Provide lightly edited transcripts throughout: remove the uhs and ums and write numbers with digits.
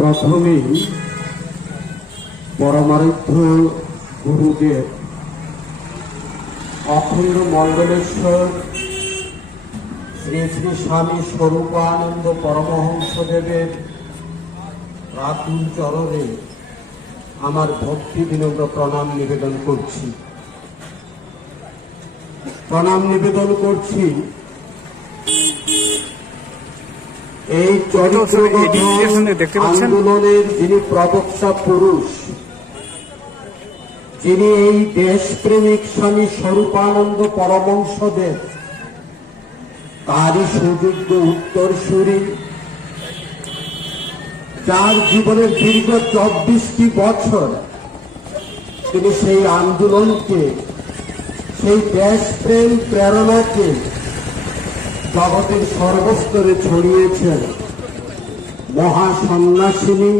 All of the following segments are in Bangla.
প্রথমেই পরমারাধ্য গুরুদেব অখণ্ড মণ্ডলেশ্বর শ্রী শ্রী স্বামী স্বরূপানন্দ পরমহংসদেবের রাতুল চরণে আমার ভক্তি বিনম্র প্রণাম নিবেদন করছি। প্রণাম নিবেদন করছি এই চরিত্র আন্দোলনের যিনি প্রবক্তা পুরুষ, যিনি এই দেশপ্রেমিক স্বামী স্বরূপানন্দ পরমহংসদেব তারই সুযোগ্য উত্তরসূরি, যার জীবনের দীর্ঘ 24টি বছর তিনি সেই আন্দোলনকে, সেই দেশপ্রেম প্রেরণাকে জগতের সর্বস্তরে ছড়িয়েছেন মহাসন্ন্যাসিনী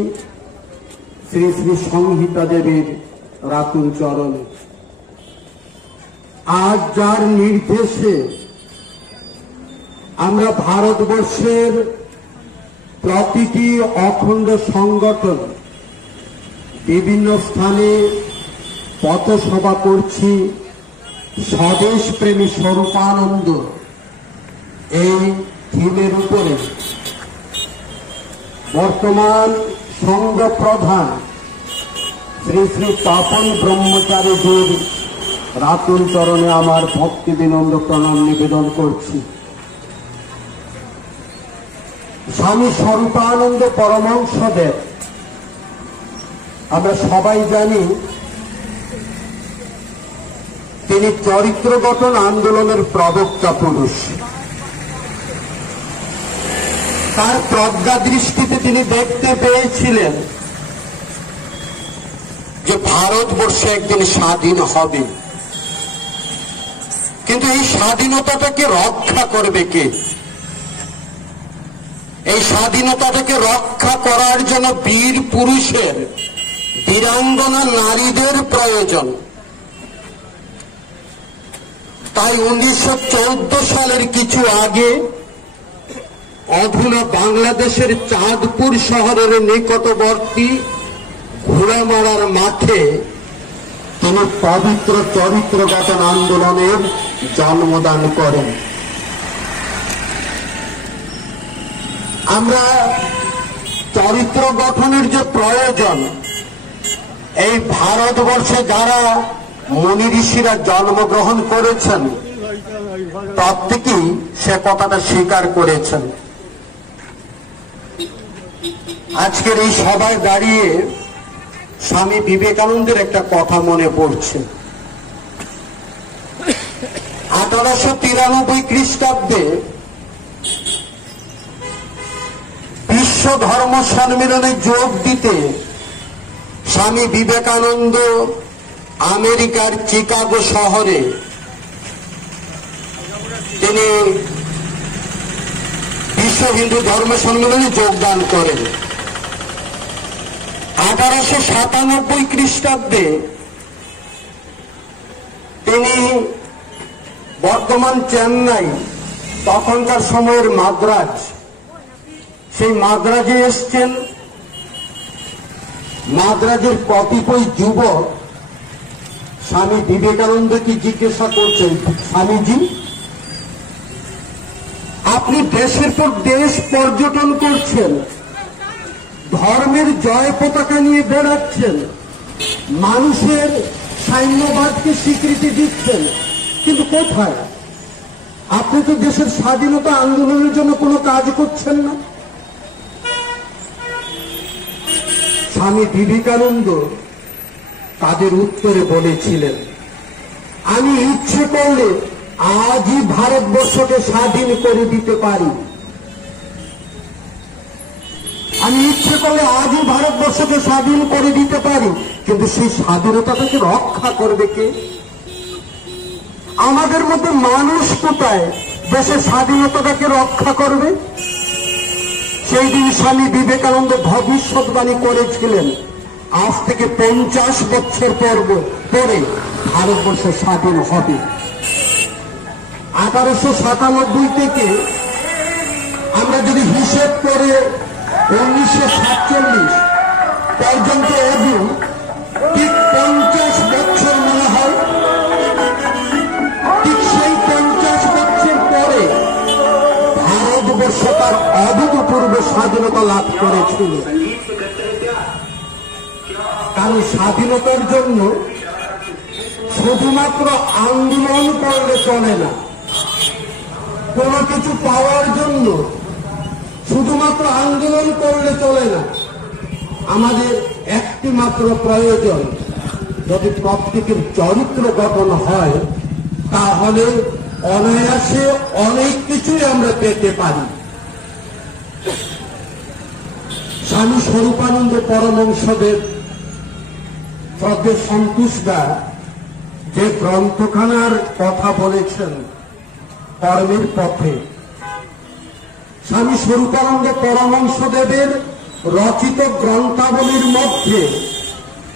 শ্রী শ্রী সংহিতা দেবীর রাতুল চরণে। আজ যার নির্দেশে আমরা ভারতবর্ষের প্রতিটি অখণ্ড সংগঠন বিভিন্ন স্থানে পথসভা করছি, স্বদেশ প্রেমী স্বরূপানন্দ এই থিমের উপরে। বর্তমান সংঘ প্রধান শ্রী শ্রী তপন ব্রহ্মচারীজির রাতুল চরণে আমার ভক্তি বিনম্র প্রণাম নিবেদন করছি। স্বামী স্বরূপানন্দ পরমহংসদেব আমরা সবাই জানি তিনি চরিত্র গঠন আন্দোলনের প্রবক্তা পুরুষ। তার প্রজ্ঞা দৃষ্টিতে তিনি দেখতে পেয়েছিলেন যে ভারতবর্ষে একদিন স্বাধীন হবে, কিন্তু এই স্বাধীনতাটাকে রক্ষা করবে কে? এই স্বাধীনতাটাকে রক্ষা করার জন্য বীর পুরুষের, বীরাঙ্গনা নারীদের প্রয়োজন। তাই 1914 সালের কিছু আগে অধুনা বাংলাদেশের চাঁদপুর শহরের নিকটবর্তী ঘোড়ামারার মাঠে তিনি পবিত্র চরিত্র গঠন আন্দোলনের জন্মদান করেন। আমরা চরিত্র গঠনের যে প্রয়োজন, এই ভারতবর্ষে যারা মুনি ঋষিরা জন্মগ্রহণ করেছেন প্রত্যেকেই সে কথাটা স্বীকার করেছেন। আজকের এই সভায় দাঁড়িয়ে স্বামী বিবেকানন্দের একটা কথা মনে পড়ছে। 1893 খ্রিস্টাব্দে বিশ্ব ধর্ম সম্মেলনে যোগ দিতে স্বামী বিবেকানন্দ আমেরিকার চিকাগো শহরে তিনি বিশ্ব হিন্দু ধর্ম সম্মেলনে যোগদান করেন। 1897 খ্রিস্টাব্দে তিনি বর্তমান চেন্নাই, তখনকার সময়ের মাদ্রাজ, সেই মাদ্রাজে এসছেন। মাদ্রাজের কতিপয় যুবক স্বামী বিবেকানন্দকে জিজ্ঞাসা করছেন, স্বামীজি আপনি দেশের পর দেশ পর্যটন করছেন, ধর্মের জয় পতাকা নিয়ে বেড়াচ্ছেন, মানুষের সাম্যবাদকে স্বীকৃতি দিচ্ছেন, কিন্তু কোথায়? আপনি তো দেশের স্বাধীনতা আন্দোলনের জন্য কোনো কাজ করছেন না। স্বামী বিবেকানন্দ তাদের উত্তরে বলেছিলেন, আমি ইচ্ছে করলে আজই ভারতবর্ষকে স্বাধীন করে দিতে পারি। আমি ইচ্ছে করলে আজই ভারতবর্ষকে স্বাধীন করে দিতে পারি, কিন্তু সেই স্বাধীনতাটাকে রক্ষা করবে কে? আমাদের মধ্যে মানুষ কোথায় দেশের স্বাধীনতাটাকে রক্ষা করবে? সেই দিন স্বামী বিবেকানন্দ ভবিষ্যৎবাণী করেছিলেন, আজ থেকে 50 বছর পরে ভারতবর্ষ স্বাধীন হবে। 1897 থেকে আমরা যদি হিসেব করে 1947 পর্যন্ত এবং ঠিক 50 বছর মনে হয়, ঠিক সেই 50 বছর পরে ভারতবর্ষ তার অভূতপূর্ব স্বাধীনতা লাভ করেছিল। কারণ স্বাধীনতার জন্য শুধুমাত্র আন্দোলন করলে চলে না, কোনো কিছু পাওয়ার জন্য শুধুমাত্র আন্দোলন করলে চলে না। আমাদের একটি মাত্র প্রয়োজন, যদি প্রত্যেকের চরিত্র গঠন হয় তাহলে অনায়াসে অনেক কিছুই আমরা পেতে পারি। স্বামী স্বরূপানন্দ পরমহংসদেব শ্রদ্ধেয় সন্তুষ্টদা যে গ্রন্থখানার কথা বলেছেন কর্মের পথে, স্বামী স্বরূপানন্দ পরমহংসদেবের রচিত গ্রন্থাবলীর মধ্যে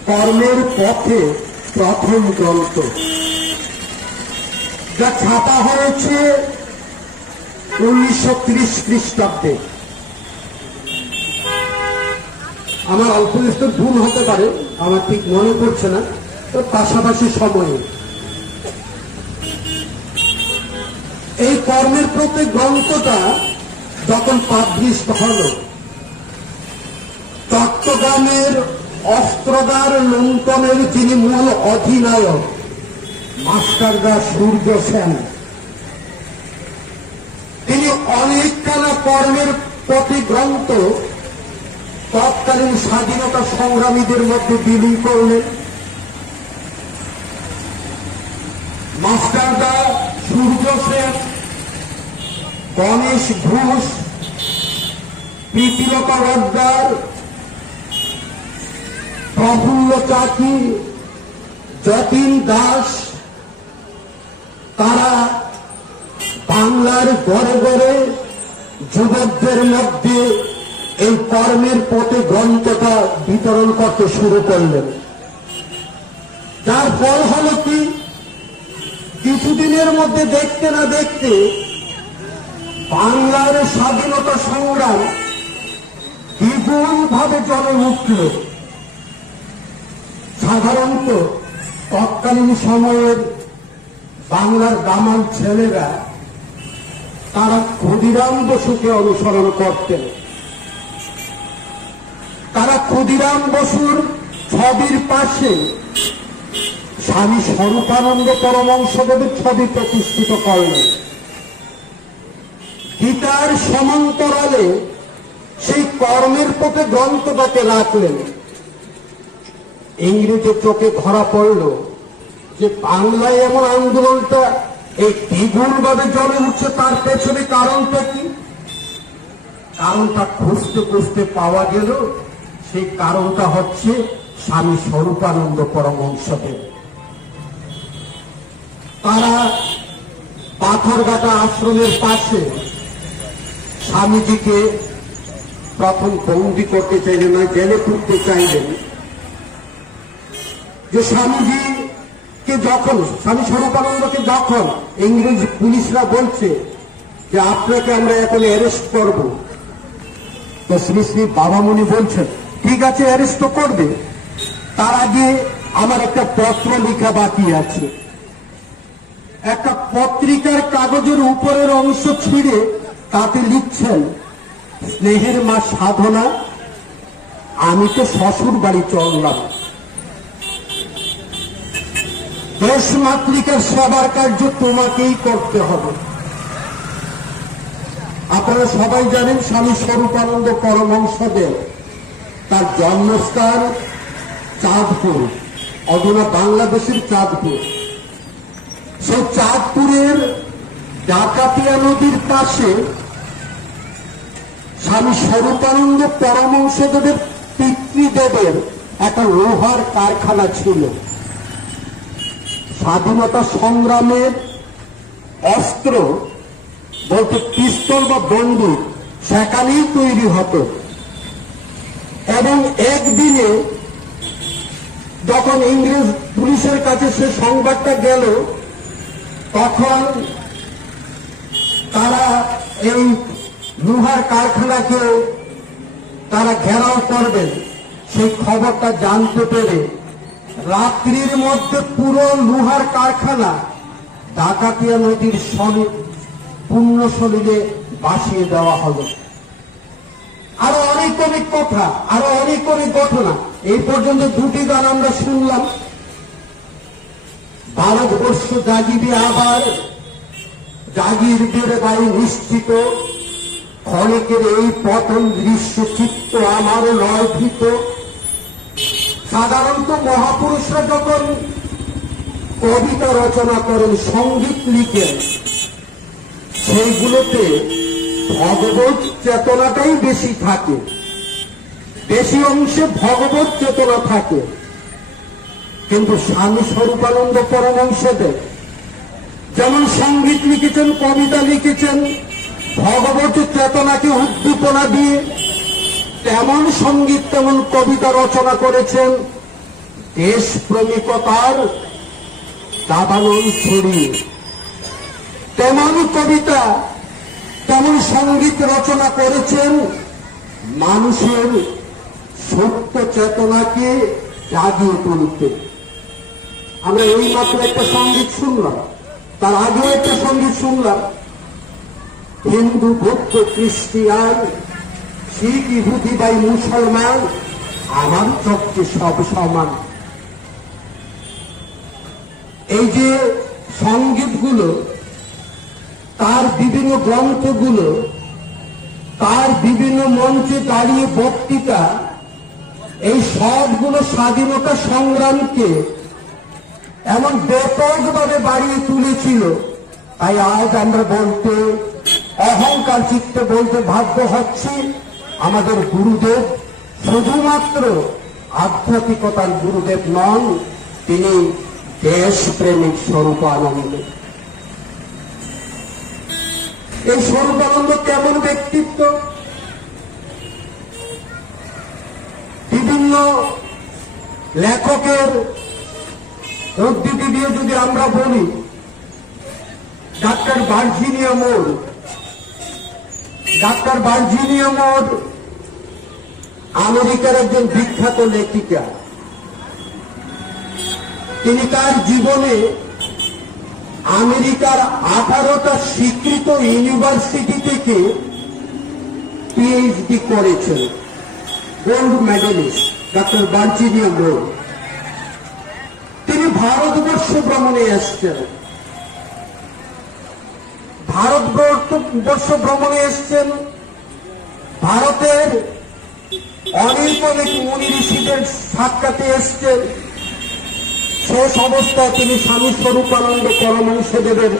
কর্মের পথে প্রথম গ্রন্থ, যা ছাপা হয়েছে 1930 খ্রিস্টাব্দে। আমার অল্প বিস্তর ভুল হতে পারে, আমার ঠিক মনে পড়ছে না, তো পাশাপাশি সময়ে এই কর্মের প্রতি গ্রন্থটা যখন পাবলিশ হল, চট্টগ্রামের অস্ত্রদার লুণ্ঠনের যিনি মূল অধিনায়ক মাস্টারদা সূর্য সেন, তিনি অনেকখানা কর্মের প্রতি গ্রন্থ তৎকালীন স্বাধীনতা সংগ্রামীদের মধ্যে বিলি করলেন। মাস্টারদা সূর্য সেন, গণেশ ঘোষ, প্রীতিলতা রদ্দার, প্রফুল্ল চাকি, যতীন দাস, তারা বাংলার ঘরে ঘরে যুবকদের মধ্যে এই কর্মের পথে গ্রন্থটা বিতরণ করতে শুরু করলেন। যার ফল হল কি, কিছুদিনের মধ্যে দেখতে না দেখতে বাংলার স্বাধীনতা সংগ্রাম দ্বিগুণভাবে জ্বলে উঠল। সাধারণত তৎকালীন সময়ের বাংলার দামাল ছেলেরা তারা ক্ষুদিরাম বসুকে অনুসরণ করতেন। তারা ক্ষুদিরাম বসুর ছবির পাশে স্বামী স্বরূপানন্দ পরমহংসদেবের ছবি প্রতিষ্ঠিত করলেন। গীতার সমান্তরালে সেই কর্মের পথে গ্রন্থটাকে রাখলেন। ইংরেজি চোখে ধরা পড়ল যে বাংলায় এমন আন্দোলনটা এই দ্বিগুণভাবে জ্বলে উঠছে, তার পেছনে কারণটা কি? কারণটা খুঁজতে খুঁজতে পাওয়া গেল, সেই কারণটা হচ্ছে স্বামী স্বরূপানন্দ পরমহংসদেব। তারা পাথরঘাটা আশ্রমের পাশে স্বামীজিকে প্রথম বন্দি করতে চাইলেন, না জেলে পুরতে চাইলেন। যে স্বামীজিকে যখন, স্বামী স্বরূপানন্দকে যখন ইংরেজ পুলিশরা বলছে যে আপনাকে আমরা এখন অ্যারেস্ট করব, তো শ্রী শ্রী বাবামণি বলছেন ঠিক আছে অ্যারেস্ট করবে, তার আগে আমার একটা পত্র লেখা বাকি আছে। একটা পত্রিকার কাগজের উপরের অংশ ছিঁড়ে তাতে লিখছেন, স্নেহের মা সাধনা, আমি তো শ্বশুর বাড়ি চললাম। দেশ মাতৃকার সেবার কার্য তোমাকেই করতে হবে। আপনারা সবাই জানেন স্বামী স্বরূপানন্দ পরমহংসদেব তার জন্মস্থান চাঁদপুর, অধুনা বাংলাদেশের চাঁদপুর। সেই চাঁদপুরের ডাকাতিয়া নদীর পাশে স্বামী স্বরূপানন্দ পরমহংসদেবের পিতৃদেবের একটা লোহার কারখানা ছিল। স্বাধীনতা সংগ্রামের অস্ত্র বলতে পিস্তল বা বন্দুক সেখানেই তৈরি হতো। এবং একদিনে যখন ইংরেজ পুলিশের কাছে সে সংবাদটা গেল, তখন তারা এই লোহার কারখানাকে তারা ঘেরাও করবেন, সেই খবরটা জানতে পেরে রাত্রির মধ্যে পুরো লোহার কারখানা ডাকাতিয়া নদীর পূর্ণ সলিলে ভাসিয়ে দেওয়া হলো। আরো অনেক অনেক কথা, আরো অনেক অনেক ঘটনা। এই পর্যন্ত দুটি গান আমরা শুনলাম। ভারতবর্ষ জাগিবে আবার, জাগিবে ভাই নিশ্চিত, ক্ষণিকের এই পতন দৃশ্য চিত্ত আমার নয় ভীত। সাধারণত মহাপুরুষরা যখন কবিতা রচনা করেন, সঙ্গীত লিখেন, সেইগুলোতে ভগবত চেতনাটাই বেশি থাকে, বেশি অংশে ভগবত চেতনা থাকে। কিন্তু স্বামী স্বরূপানন্দ পরমহংসদেব যেমন সঙ্গীত লিখেছেন, কবিতা লিখেছেন ভগবত চেতনাকে উদ্দীপনা দিয়ে, তেমন সঙ্গীত তেমন কবিতা রচনা করেছেন দেশপ্রেমিকতার দাবানল ছড়িয়ে। তেমন কবিতা তেমন সঙ্গীত রচনা করেছেন মানুষের সত্য চেতনাকে জাগিয়ে তুলতে। আমরা এই মাত্র একটা সঙ্গীত শুনলাম, তার আগেও একটা সঙ্গীত শুনলাম। হিন্দু, বৌদ্ধ, খ্রিস্টিয়ান, শিখ, ইহুদি বা মুসলমান, আমার চোখে সব সমান। এই যে সঙ্গীতগুলো, তার বিভিন্ন গ্রন্থগুলো, তার বিভিন্ন মঞ্চে দাঁড়িয়ে বক্তৃতা, এই সবগুলো স্বাধীনতা সংগ্রামকে এমন ব্যাপকভাবে বাড়িয়ে তুলেছিল। তাই আজ আমরা বলতে, অহংকার চিত্তে বলতে বাধ্য হচ্ছি, আমাদের গুরুদেব শুধুমাত্র আধ্যাত্মিকতার গুরুদেব নন, তিনি দেশপ্রেমিক স্বরূপানন্দ। এই স্বরূপানন্দ কেমন ব্যক্তিত্ব? বিভিন্ন লেখকের উদ্ধৃতি দিয়ে যদি আমরা বলি, ডাক্তার ভার্জিনিয়া মুর, ডাক্তার ভার্জিনিয়া মুর আমেরিকার একজন বিখ্যাত লেখিকা। তিনি তার জীবনে আমেরিকার 18টা স্বীকৃত ইউনিভার্সিটি থেকে পিএইচডি করেছেন। গোল্ড মেডেলিস্ট ডাক্তার ভার্জিনিয়া মুর। তিনি ভারতবর্ষ ভ্রমণে এসছেন। ভারতবর্ষ ভ্রমণে এসছেন, ভারতের অনেক অনেক মুনি ঋষিদের সাক্ষাতে এসছেন। শেষ অবস্থায় তিনি স্বামী স্বরূপানন্দ পরমহংসদেবের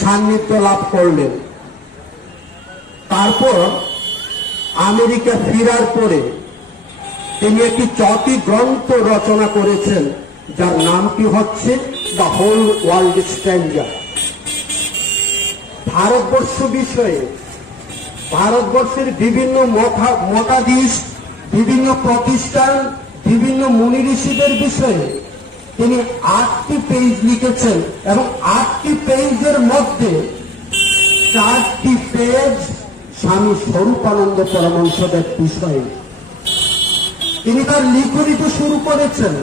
সান্নিধ্য লাভ করলেন। তারপর আমেরিকা ফেরার পরে তিনি একটি 4টি গ্রন্থ রচনা করেছেন, যার নামটি হচ্ছে the whole world stranger. Bharatvarsha বিষয়ে, ভারতবর্ষের বিভিন্ন মতাধীশ, বিভিন্ন প্রতিষ্ঠান, বিভিন্ন মুনি ঋষিদের বিষয়ে তিনি 8টি পেজ লিখেছেন এবং 8টি পেজের মধ্যে 4টি পেজ স্বামী স্বরূপানন্দ পরমহংসদেব বিষয়ে। তিনি তার লিখনিতে শুরু করেছেন,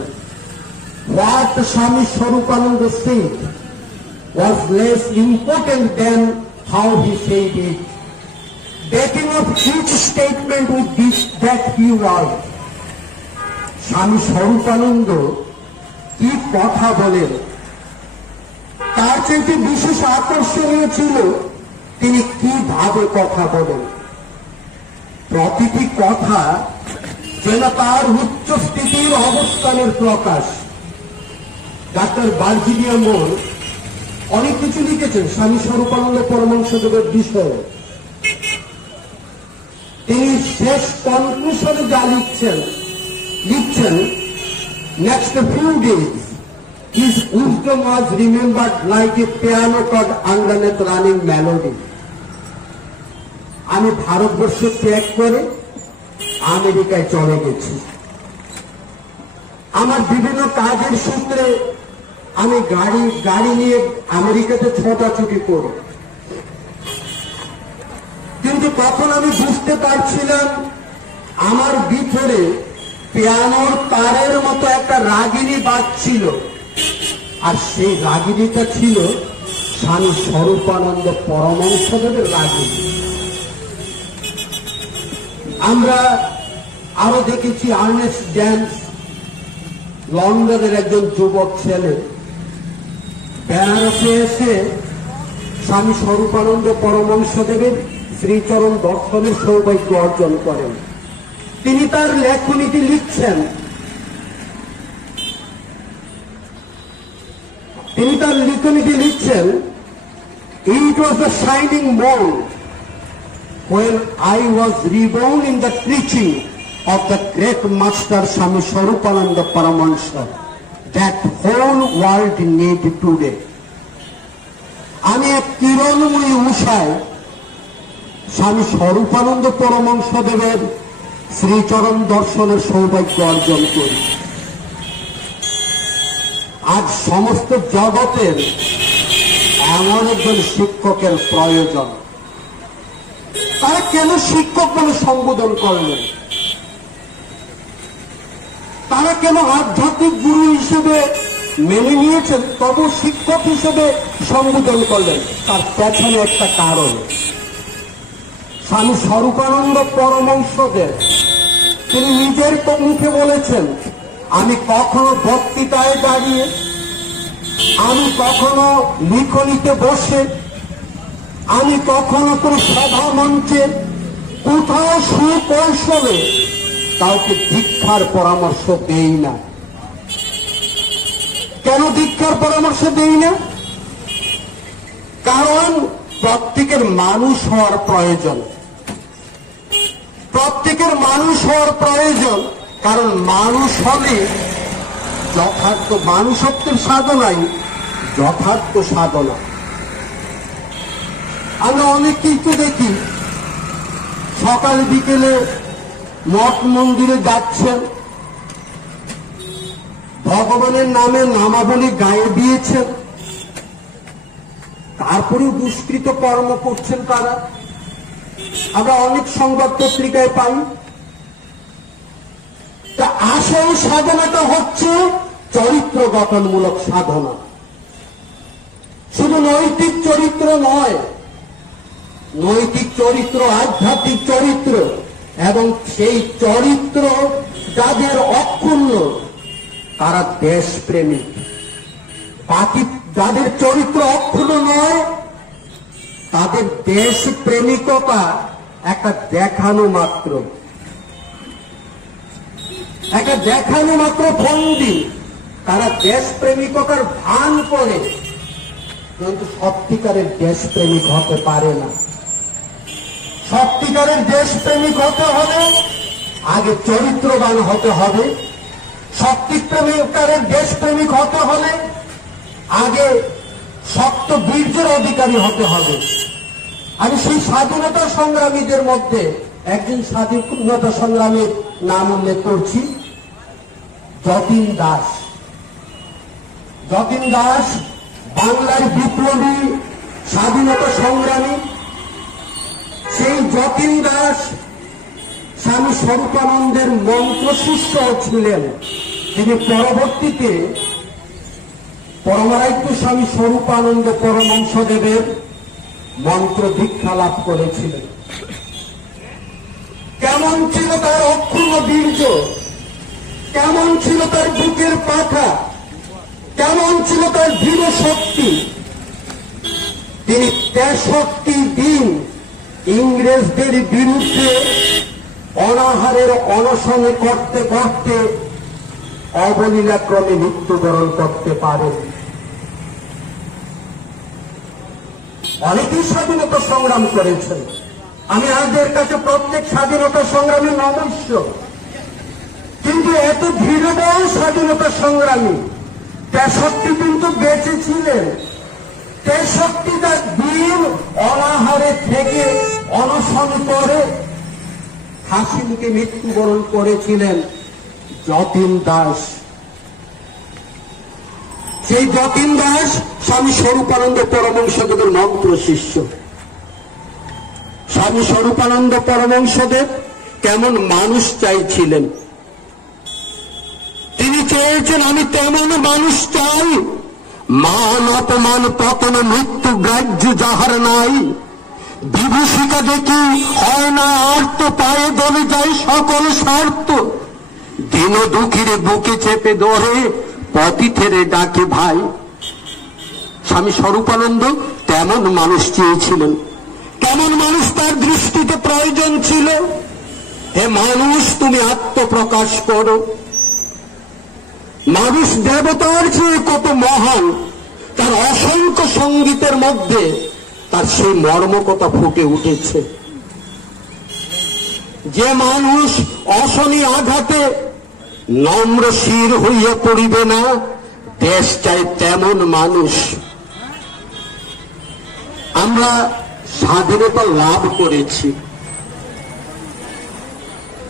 What Swami Swarupananda said was less important than how he said it. Backing up each statement with that few words. Swami Swarupananda কি কথা বলেন, তার চাইতে বিশেষ আকর্ষণীয় ছিল তিনি কিভাবে কথা বলেন। প্রতিটি কথা যেন তার উচ্চস্থিতির অবস্থানের প্রকাশ। ডাক্তার ভার্জিনিয়া মুর অনেক কিছু লিখেছেন স্বামী স্বরূপানন্দ পরমহংসদেবের বিষয়ে। তিনি শেষ কনক্লুশনে যা লিখছেন, next few days his wisdom was remembered like a piano chord underneath running melody. আমি ভারতবর্ষ ত্যাগ করে আমেরিকায় চলে গেছি। আমার বিভিন্ন কাজের সূত্রে আমি গাড়ি নিয়ে আমেরিকাতে ছোটাছুটি করি, কিন্তু তখন আমি বুঝতে পারছিলাম আমার ভিতরে পিয়ানোর তারের মতো একটা রাগিনী বাজছিল, আর সেই রাগিনীটা ছিল স্বামী স্বরূপানন্দ পরমহংসদেবের রাগিনী। আমরা আরো দেখেছি আর্নেস্ট ড্যান্স, লন্ডনের একজন যুবক ছেলে, বেনারসে এসে স্বামী স্বরূপানন্দ পরমহংসদেবের শ্রীচরণ দর্শনের সৌভাগ্য অর্জন করেন। তিনি তার লেখনীতে লিখছেন, "It was the shining morn when I was reborn in the preaching of the great master Swami Swarupananda Paramahansa that whole world need today." আমি এক কিরণময়ী উষায় স্বামী স্বরূপানন্দ পরমহংসদেবের শ্রীচরণ দর্শনের সৌভাগ্য অর্জন করি। আজ সমস্ত জগতের এমন একজন শিক্ষকের প্রয়োজন। তারা কেন শিক্ষক বলে সম্বোধন করলেন? তারা কেন আধ্যাত্মিক গুরু হিসেবে মেনে নিয়েছেন, তবু শিক্ষক হিসেবে সম্বোধন করলেন? তার পেছনে একটা কারণ। স্বামী স্বরূপানন্দ পরমহংসদেব তিনি নিজের মুখে বলেছেন, আমি কখনো বক্তৃতায় দাঁড়িয়ে, আমি কখনো লিখনিতে বসে, আমি কখনো কোন সভা মঞ্চে কোথাও সুকৌশলে কাউকে দীক্ষার পরামর্শ দেই না। কেন দীক্ষার পরামর্শ দেই না? কারণ প্রত্যেকের মানুষ হওয়ার প্রয়োজন। প্রত্যেকের মানুষ হওয়ার প্রয়োজন, কারণ মানুষ হলে যথার্থ মানুষত্বের সাধনাই যথার্থ সাধনা। আমরা অনেককেই তো দেখি সকাল বিকেলে মঠ মন্দিরে যাচ্ছেন, ভগবানের নামে নামাবলী গায়ে দিয়েছেন, তারপরেও দুষ্কৃত কর্ম করছেন তারা। আমরা অনেক সংবাদ পত্রিকায় পাই। তা আসল সাধনাটা হচ্ছে চরিত্র গঠনমূলক সাধনা। শুধু নৈতিক চরিত্র নয়, নৈতিক চরিত্র, আধ্যাত্মিক চরিত্র, এবং সেই চরিত্র যাদের অক্ষুণ্ণ তারা দেশপ্রেমিক। বাকি যাদের চরিত্র অক্ষুণ্ণ নয় তাদের দেশ প্রেমিকতা একটা দেখানো মাত্র, একটা দেখানো মাত্র ভঙ্গি। তারা দেশপ্রেমিকতার ভান করে, কিন্তু সত্যিকারের দেশপ্রেমিক হতে পারে না। সত্যিকারের দেশপ্রেমিক হতে হলে আগে চরিত্রবান হতে হবে। সত্যিকারের দেশপ্রেমিক হতে হলে আগে শক্ত বীর্যের অধিকারী হতে হবে। আমি সেই স্বাধীনতা সংগ্রামীদের মধ্যে একজন স্বাধীনতা সংগ্রামীর নাম উল্লেখ করছি, যতীন দাস। যতীন দাস বাংলার বিপ্লবী স্বাধীনতা সংগ্রামী। সেই যতীন দাস স্বামী স্বরূপানন্দের মন্ত্র শিষ্য ছিলেন। তিনি পরবর্তীতে পরমারাধ্য স্বামী স্বরূপানন্দ পরমহংসদেবের মন্ত্র দীক্ষা লাভ করেছিলেন। কেমন ছিল তার অক্ষুণ্ণ বীর্য, কেমন ছিল তার বুকের পাখা, কেমন ছিল তার দৃঢ় শক্তি। তিনি 63 দিন ইংরেজদের বিরুদ্ধে অনাহারের অনশন করতে করতে অবলীলাক্রমে মৃত্যুবরণ করতে পারেন। অনেকেই স্বাধীনতা সংগ্রাম করেছেন। আমি আজদের কাছে প্রত্যেক স্বাধীনতা সংগ্রামী নমস্য, কিন্তু এত ধীরবল স্বাধীনতা সংগ্রামী 63 দিন তো বেঁচে ছিলেন। 63টা দিন অনাহারে থেকে অনশন করে হাসি মুখে মৃত্যুবরণ করেছিলেন যতীন দাস। সেই যতীন দাস স্বামী স্বরূপানন্দ পরমহংসদেবের মন্ত্র শিষ্য। স্বামী স্বরূপানন্দ পরমহংসদেব কেমন মানুষ চাইছিলেন। তিনি চেয়েছেন আমি তেমন মানুষ চাই, মান অপমান পতন মৃত্যু গ্রাহ্য যাহার নাই, বিভূষিকা দেখি হয় না আর্ত, পায়ে দলে যায় সকল স্বার্থ, দিন দুঃখীরে বুকে চেপে ধরে পথিথেরে ডাকে ভাই। স্বামী স্বরূপানন্দ তেমন মানুষ চেয়েছিলেন। কেমন মানুষ তার দৃষ্টিতে প্রয়োজন ছিল? হে মানুষ, তুমি আত্মপ্রকাশ করো। মানুষ দেবতার চেয়ে কত মহান, তার অসংখ্য সঙ্গীতের মধ্যে তার সেই মর্মকথা ফুটে উঠেছে। যে মানুষ অশনি আঘাতে নম্র শির হইয়া পড়িবে না, দেশ চাই তেমন মানুষ। আমরা স্বাধীনতা লাভ করেছি,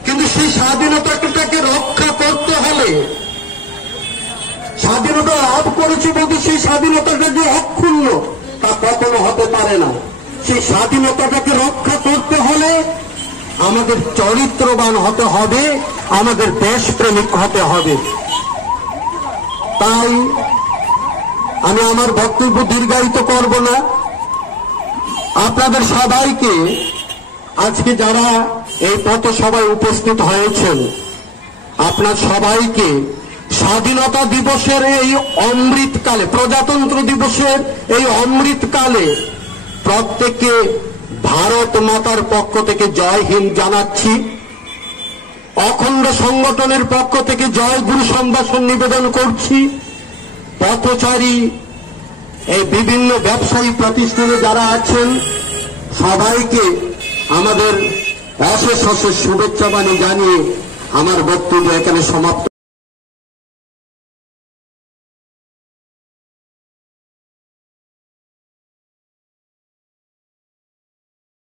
কিন্তু সেই স্বাধীনতাটাকে রক্ষা করতে হলে, স্বাধীনতা লাভ করেছি বলতে সেই স্বাধীনতাটা যে অক্ষুণ্ণ তা কখনো হতে পারে না। সেই স্বাধীনতাটাকে রক্ষা করতে হলে আমাদের চরিত্রবান হতে হবে, আমাদের দেশপ্রেমিক হতে হবে। তাই আমি আমার বক্তব্য দীর্ঘায়িত করব না। আপনাদের সবাইকে, আজকে যারা এই পথসভায় উপস্থিত হয়েছেন, আপনার সবাইকে স্বাধীনতা দিবসের এই অমৃতকালে, প্রজাতন্ত্র দিবসের এই অমৃতকালে প্রত্যেককে ভারত মাতার পক্ষ থেকে জয় হিন্দ জানাচ্ছি। অখণ্ড সংগঠনের পক্ষ থেকে জয় গুরু সম্ভাষণ নিবেদন করছি। পথচারী এই বিভিন্ন ব্যবসায়ী প্রতিষ্ঠানে যারা আছেন সবাইকে আমাদের অশেষ অশেষ শুভেচ্ছা বাণী জানিয়ে আমার বক্তব্য এখানে সমাপ্ত।